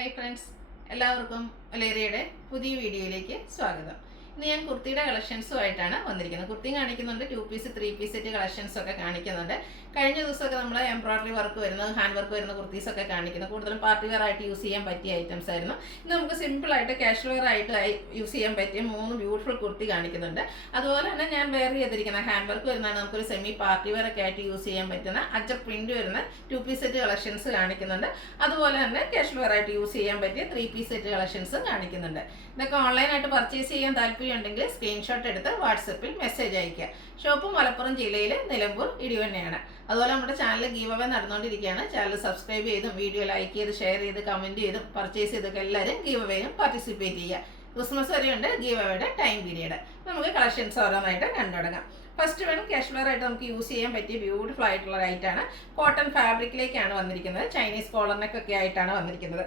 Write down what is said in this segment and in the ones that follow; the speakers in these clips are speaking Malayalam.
ഹായ് ഫ്രണ്ട്സ്, എല്ലാവർക്കും വലേറിയയുടെ പുതിയ വീഡിയോയിലേക്ക് സ്വാഗതം. ഇന്ന് ഞാൻ കുർത്തിയുടെ കളക്ഷൻസുമായിട്ടാണ് വന്നിരിക്കുന്നത്. കുർത്തിയും കാണിക്കുന്നുണ്ട്, 2 പീസ് 3 പീസ് സെറ്റ് കളക്ഷൻസൊക്കെ കാണിക്കുന്നുണ്ട്. കഴിഞ്ഞ ദിവസമൊക്കെ നമ്മൾ എംബ്രോയ്ഡറി വർക്ക് വരുന്നത്, ഹാൻഡ് വർക്ക് വരുന്ന കുർത്തീസൊക്കെ കാണിക്കുന്നത് കൂടുതലും പാർട്ടി വെയർ ആയിട്ട് യൂസ് ചെയ്യാൻ പറ്റിയ ഐറ്റംസ് ആയിരുന്നു. ഇന്ന് നമുക്ക് സിമ്പിളായിട്ട് കാഷ്വൽ വെയർ ആയിട്ട് യൂസ് ചെയ്യാൻ പറ്റിയ 3 ബ്യൂട്ടിഫുൾ കുർത്തി കാണിക്കുന്നുണ്ട്. അതുപോലെ തന്നെ ഞാൻ വെയർ ചെയ്തിരിക്കുന്ന ഹാൻഡ് വർക്ക് വരുന്നതാണ് നമുക്കൊരു സെമി പാർട്ടി വെയർ ഒക്കെ ആയിട്ട് യൂസ് ചെയ്യാൻ പറ്റുന്ന അജർ പ്രിന്റ് വരുന്ന 2 പീസ് സെറ്റ് കളക്ഷൻസ് കാണിക്കുന്നുണ്ട്. അതുപോലെ തന്നെ കാഷ്വൽ വെയർ ആയിട്ട് യൂസ് ചെയ്യാൻ പറ്റിയ 3 പീസ് സെറ്റ് കളക്ഷൻസും കാണിക്കുന്നുണ്ട്. ഇതൊക്കെ ഓൺലൈനായിട്ട് പർച്ചേസ് ചെയ്യാൻ താല്പര്യമുണ്ടെങ്കിൽ സ്ക്രീൻഷോട്ട് എടുത്ത് വാട്സപ്പിൽ മെസ്സേജ് അയയ്ക്കുക. ഷോപ്പ് മലപ്പുറം ജില്ലയിൽ നിലമ്പൂർ ഇടിവന്നെയാണ്. അതുപോലെ നമ്മുടെ ചാനൽ ഗീവ് അവേ നടന്നുകൊണ്ടിരിക്കുകയാണ്. ചാനൽ സബ്സ്ക്രൈബ് ചെയ്തും വീഡിയോ ലൈക്ക് ചെയ്ത് ഷെയർ ചെയ്ത് കമൻറ്റ് ചെയ്തും പർച്ചേസ് ചെയ്തൊക്കെ എല്ലാവരും ഗീവ് അവേയും പാർട്ടിസിപ്പേറ്റ് ചെയ്യുക. ക്രിസ്മസ് വരെയുണ്ട് ഗീവ് അവേയുടെ ടൈം പീരീഡ്. നമുക്ക് കളക്ഷൻസ് ഓരോന്നായിട്ട് കണ്ടു തുടങ്ങാം. ഫസ്റ്റ് വേണം കാഷ്വൽ വെയർ ആയിട്ട് നമുക്ക് യൂസ് ചെയ്യാൻ പറ്റിയ ബ്യൂട്ടിഫുൾ ആയിട്ടുള്ള ഐറ്റാണ്. കോട്ടൺ ഫാബ്രിക്കിലേക്കാണ് വന്നിരിക്കുന്നത്. ചൈനീസ് കോളർ നെക്കൊക്കെ ആയിട്ടാണ് വന്നിരിക്കുന്നത്.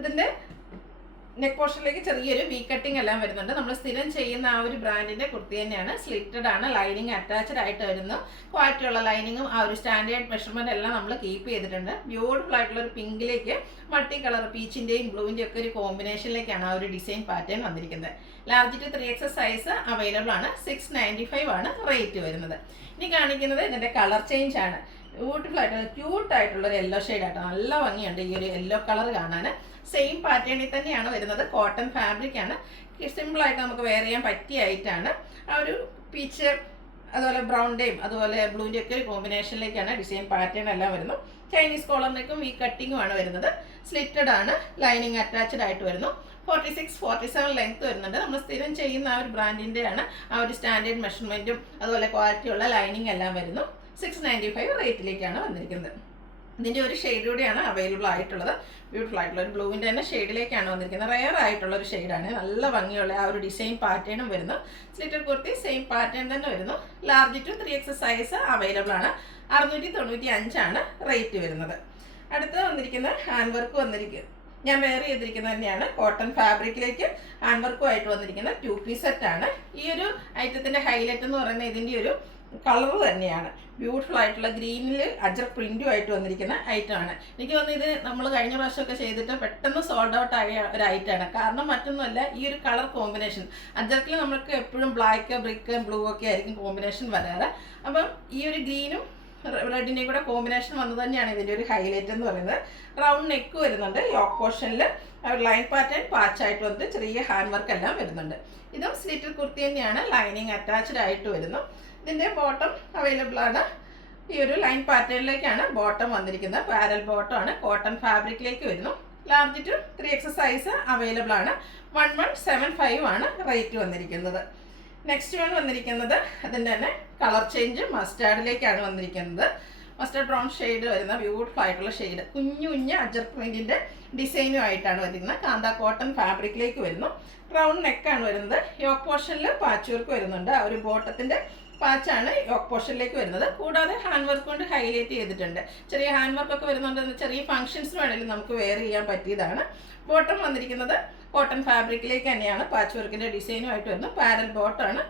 ഇതിൻ്റെ നെക്ക് പോർഷനിലേക്ക് ചെറിയൊരു വി കട്ടിങ് എല്ലാം വരുന്നുണ്ട്. നമ്മൾ സ്ഥിരം ചെയ്യുന്ന ആ ഒരു ബ്രാൻഡിന്റെ കുർത്തി തന്നെയാണ്. സ്ലിറ്റഡ് ആണ്, ലൈനിങ് അറ്റാച്ച്ഡ് ആയിട്ട് വരുന്നു. ക്വാളിറ്റി ഉള്ള ലൈനിങ്ങും ആ ഒരു സ്റ്റാൻഡേർഡ് മെഷർമെന്റ് എല്ലാം നമ്മൾ കീപ്പ് ചെയ്തിട്ടുണ്ട്. ബ്യൂട്ടിഫുൾ ആയിട്ടുള്ള ഒരു പിങ്കിലേക്ക് മൾട്ടി കളർ പീച്ചിന്റെയും ബ്ലൂവിന്റെയും ഒക്കെ ഒരു കോമ്പിനേഷനിലേക്കാണ് ആ ഒരു ഡിസൈൻ പാറ്റേൺ വന്നിരിക്കുന്നത്. Large to 3XS size available ആണ്. 695 ആണ് റേറ്റ് വരുന്നത്. ഇനി കാണിക്കുന്നത് ഇതിന്റെ കളർ ചേഞ്ച് ആണ്. ബ്യൂട്ടിഫുൾ ആയിട്ടുള്ള ക്യൂട്ട് ആയിട്ടുള്ള ഒരു യെല്ലോ ഷെയ്ഡായിട്ട് നല്ല ഭംഗിയുണ്ട് ഈ ഒരു യെല്ലോ കളർ കാണാൻ. സെയിം പാറ്റേണിൽ തന്നെയാണ് വരുന്നത്. കോട്ടൺ ഫാബ്രിക് ആണ്. സിമ്പിളായിട്ട് നമുക്ക് വെയർ ചെയ്യാൻ പറ്റിയ ആയിട്ടാണ്. ആ ഒരു പീച്ച് അതുപോലെ ബ്രൗണിൻ്റെയും അതുപോലെ ബ്ലൂവിൻ്റെ ഒക്കെ ഒരു കോമ്പിനേഷനിലേക്കാണ് ഡിസൈൻ പാറ്റേൺ എല്ലാം വരുന്നു. ചൈനീസ് കോളറിനേക്കും ഈ കട്ടിങ്ങും ആണ് വരുന്നത്. സ്ലിറ്റഡ് ആണ്, ലൈനിങ് അറ്റാച്ച്ഡ് ആയിട്ട് വരുന്നു. 46-47 ലെങ്ത് വരുന്നുണ്ട്. നമ്മൾ സ്ഥിരം ചെയ്യുന്ന ആ ഒരു ബ്രാൻഡിൻ്റെ ആണ്. ആ ഒരു സ്റ്റാൻഡേർഡ് മെഷർമെൻറ്റും അതുപോലെ ക്വാളിറ്റിയുള്ള ലൈനിങ് എല്ലാം വരുന്നു. 695 റേറ്റിലേക്കാണ് വന്നിരിക്കുന്നത്. ഇതിൻ്റെ ഒരു ഷെയ്ഡ് കൂടിയാണ് അവൈലബിൾ ആയിട്ടുള്ളത്. ബ്യൂട്ടിഫുൾ ആയിട്ടുള്ള ഒരു ബ്ലൂവിൻ്റെ തന്നെ ഷെയ്ഡിലേക്കാണ് വന്നിരിക്കുന്നത്. റെയർ ആയിട്ടുള്ള ഒരു ഷെയ്ഡാണ്. നല്ല ഭംഗിയുള്ള ആ ഒരു ഡിസൈൻ പാറ്റേണും വരുന്നു. സ്ലിറ്റഡ് കുർത്തി സെയിം പാറ്റേൺ തന്നെ വരുന്നു. Large to 3XS size available ആണ്. 695 ആണ് റേറ്റ് വരുന്നത്. അടുത്ത് വന്നിരിക്കുന്ന ഹാൻഡ് വർക്ക് വന്നിരിക്കുന്നത് ഞാൻ വെയർ ചെയ്തിരിക്കുന്നത് തന്നെയാണ്. കോട്ടൺ ഫാബ്രിക്കിലേക്ക് ഹാൻഡ് വർക്കുമായിട്ട് വന്നിരിക്കുന്ന 2 പീസ് സെറ്റാണ്. ഈ ഒരു ഐറ്റത്തിൻ്റെ ഹൈലൈറ്റ് എന്ന് പറയുന്നത് ഇതിൻ്റെ ഒരു കളർ തന്നെയാണ്. ബ്യൂട്ടിഫുൾ ആയിട്ടുള്ള ഗ്രീനിൽ അജർ പ്രിന്റും ആയിട്ട് വന്നിരിക്കുന്ന ഐറ്റമാണ്. എനിക്ക് തോന്നുന്നത് ഇത് നമ്മൾ കഴിഞ്ഞ പ്രാവശ്യമൊക്കെ ചെയ്തിട്ട് പെട്ടെന്ന് സോൾഡ് ഔട്ട് ആയ ഒരു ഐറ്റമാണ്. കാരണം മറ്റൊന്നുമല്ല, ഈ ഒരു കളർ കോമ്പിനേഷൻ അജർക്കിൽ നമുക്ക് എപ്പോഴും ബ്ലാക്ക്, ബ്രിക്ക്, ബ്ലൂ ഒക്കെ ആയിരിക്കും കോമ്പിനേഷൻ വരാറ്. അപ്പം ഈ ഒരു ഗ്രീനും റെഡിൻ്റെയും കൂടെ കോമ്പിനേഷൻ വന്നത് തന്നെയാണ് ഇതിൻ്റെ ഒരു ഹൈലൈറ്റ് എന്ന് പറയുന്നത്. റൗണ്ട് നെക്ക് വരുന്നുണ്ട്. യോക്ക് പോർഷനിൽ ഒരു ലൈൻ പാറ്റേൺ പാച്ചായിട്ട് വന്നിട്ട് ചെറിയ ഹാൻഡ് വർക്ക് എല്ലാം വരുന്നുണ്ട്. ഇതും സ്ലിറ്റഡ് കുർത്തി തന്നെയാണ്. ലൈനിങ് അറ്റാച്ച്ഡ് ആയിട്ട് വരുന്നു. ഇതിൻ്റെ ബോട്ടം അവൈലബിൾ ആണ്. ഈ ഒരു ലൈൻ പാറ്റേണിലേക്കാണ് ബോട്ടം വന്നിരിക്കുന്നത്. പാരൽ ബോട്ടം ആണ്. കോട്ടൺ ഫാബ്രിക്കിലേക്ക് വരുന്നു. Large to 3XS size available ആണ്. 1175 ആണ് റേറ്റ് വന്നിരിക്കുന്നത്. നെക്സ്റ്റ് വൺ വന്നിരിക്കുന്നത് അതിൻ്റെ തന്നെ കളർ ചേഞ്ച് മസ്റ്റാർഡിലേക്കാണ് വന്നിരിക്കുന്നത്. മസ്റ്റാർഡ് ബ്രൗൺ ഷെയ്ഡ് വരുന്ന ബ്യൂട്ടിഫുൾ ആയിട്ടുള്ള ഷെയ്ഡ് കുഞ്ഞു കുഞ്ഞ് അജർ പ്രിന്റിൻ്റെ ഡിസൈനും ആയിട്ടാണ് വരുന്നത്. കാന്ത കോട്ടൺ ഫാബ്രിക്കിലേക്ക് വരുന്നു. റൗണ്ട് നെക്കാണ് വരുന്നത്. യോക്ക് പോർഷനിൽ പാച്ച് വർക്ക് വരുന്നുണ്ട്. ആ ഒരു ബോട്ടത്തിൻ്റെ പാച്ചാണ് യോക്ക് പോർഷനിലേക്ക് വരുന്നത്. കൂടാതെ ഹാൻഡ് വർക്ക് കൊണ്ട് ഹൈലൈറ്റ് ചെയ്തിട്ടുണ്ട്. ചെറിയ ഹാൻഡ് വർക്ക് ഒക്കെ വരുന്നുണ്ട്. ചെറിയ ഫംഗ്ഷൻസിന് വേണമെങ്കിലും നമുക്ക് വെയർ ചെയ്യാൻ പറ്റിയതാണ്. ബോട്ടം വന്നിരിക്കുന്നത് കോട്ടൺ ഫാബ്രിക്കിലേക്ക് തന്നെയാണ്. പാച്ച് വർക്കിൻ്റെ ഡിസൈനുമായിട്ട് വരുന്നു. പാരൽ ബോട്ടമാണ്.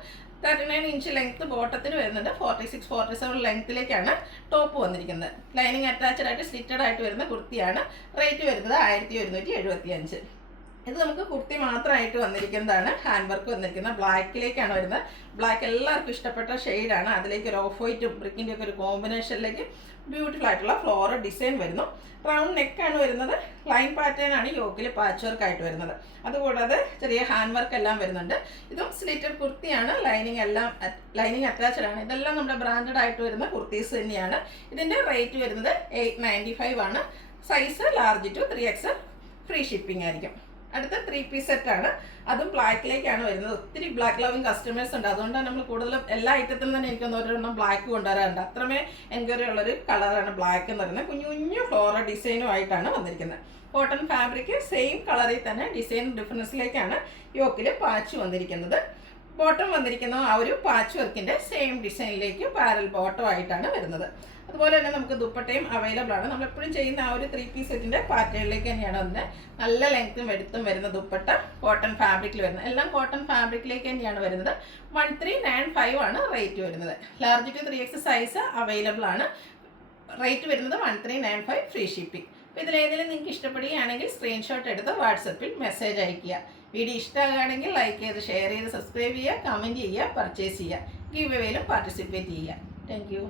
39 ഇഞ്ച് ലെങ്ത്ത് ബോട്ടത്തിന് വരുന്നുണ്ട്. 46-47 ലെങ്ത്തിലേക്കാണ് ടോപ്പ് വന്നിരിക്കുന്നത്. ലൈനിങ് അറ്റാച്ച്ഡ് ആയിട്ട് സ്ലിറ്റഡ് ആയിട്ട് വരുന്ന കുർത്തിയാണ്. റേറ്റ് വരുന്നത് 1175. ഇത് നമുക്ക് കുർത്തി മാത്രമായിട്ട് വന്നിരിക്കുന്നതാണ്. ഹാൻഡ് വർക്ക് വന്നിരിക്കുന്നത് ബ്ലാക്കിലേക്കാണ് വരുന്നത്. ബ്ലാക്ക് എല്ലാവർക്കും ഇഷ്ടപ്പെട്ട ഷെയ്ഡാണ്. അതിലേക്ക് ഒരു ഓഫ് വൈറ്റും ബ്രിക്കിൻ്റെ ഒക്കെ ഒരു കോമ്പിനേഷനിലേക്ക് ബ്യൂട്ടിഫുൾ ആയിട്ടുള്ള ഫ്ലോറൽ ഡിസൈൻ വരുന്നു. റൗണ്ട് നെക്കാണ് വരുന്നത്. ലൈൻ പാറ്റേൺ ആണ് യോക്കിൽ പാച്ച് വർക്ക് ആയിട്ട് വരുന്നത്. അതുകൂടാതെ ചെറിയ ഹാൻഡ് വർക്ക് എല്ലാം വരുന്നുണ്ട്. ഇതും സ്ലിറ്റഡ് കുർത്തിയാണ്. ലൈനിങ് അറ്റാച്ച്ഡ് ആണ്. ഇതെല്ലാം നമ്മുടെ ബ്രാൻഡഡ് ആയിട്ട് വരുന്ന കുർത്തീസ് തന്നെയാണ്. ഇതിൻ്റെ റേറ്റ് വരുന്നത് 895 ആണ്. Size large to 3XS. Free shipping ആയിരിക്കും. അടുത്ത 3 പീസ് സെറ്റാണ്. അതും ബ്ലാക്കിലേക്കാണ് വരുന്നത്. ഒത്തിരി ബ്ലാക്ക് ലവിങ് കസ്റ്റമേഴ്സ് ഉണ്ട്. അതുകൊണ്ടാണ് നമ്മൾ കൂടുതലും എല്ലാ ഐറ്റത്തിലും തന്നെ എനിക്കൊന്ന് ഒരെണ്ണം ബ്ലാക്ക് കൊണ്ടുവരാറുണ്ട്. അത്രമേ എൻക്വയറി ഉള്ളൊരു കളറാണ് ബ്ലാക്ക് എന്ന് പറയുന്നത്. കുഞ്ഞു കുഞ്ഞു ഫ്ലോറൽ ഡിസൈനും ആയിട്ടാണ് വന്നിരിക്കുന്നത്. കോട്ടൺ ഫാബ്രിക് സെയിം കളറിൽ തന്നെ ഡിസൈൻ ഡിഫറൻസിലേക്കാണ് യോക്കിൽ പാച്ച് വന്നിരിക്കുന്നത്. ബോട്ടം വന്നിരിക്കുന്ന ആ ഒരു പാച്ച് വർക്കിൻ്റെ സെയിം ഡിസൈനിലേക്ക് പാരൽ ബോട്ടം ആയിട്ടാണ് വരുന്നത്. അതുപോലെ തന്നെ നമുക്ക് ദുപ്പട്ടയും അവൈലബിൾ ആണ്. നമ്മളെപ്പോഴും ചെയ്യുന്ന ആ ഒരു 3 പീസ് സെറ്റിൻ്റെ പാറ്റേണിലേക്ക് തന്നെയാണ് വന്നത്. നല്ല ലെങ്ത്തും എടുത്തും വരുന്ന ദുപ്പട്ട കോട്ടൺ ഫാബ്രിക്കിൽ വരുന്നത്. എല്ലാം കോട്ടൺ ഫാബ്രിക്കിലേക്ക് തന്നെയാണ് വരുന്നത്. 1395 ആണ് റേറ്റ് വരുന്നത്. Large to 3XS size available ആണ്. റേറ്റ് വരുന്നത് 1395 ഫ്രീ ഷിപ്പിംഗ്. അപ്പോൾ ഇതിലേതെങ്കിലും നിങ്ങൾക്ക് ഇഷ്ടപ്പെടുകയാണെങ്കിൽ സ്ക്രീൻഷോട്ട് എടുത്ത് വാട്സപ്പിൽ മെസ്സേജ് അയയ്ക്കുക. വീഡിയോ ഇഷ്ടമാകുകയാണെങ്കിൽ ലൈക്ക് ചെയ്ത് ഷെയർ ചെയ്ത് സബ്സ്ക്രൈബ് ചെയ്യുക, കമൻറ്റ് ചെയ്യുക, പർച്ചേസ് ചെയ്യുക, ഗീവ് അവേയിലും പാർട്ടിസിപ്പേറ്റ് ചെയ്യുക. Thank you.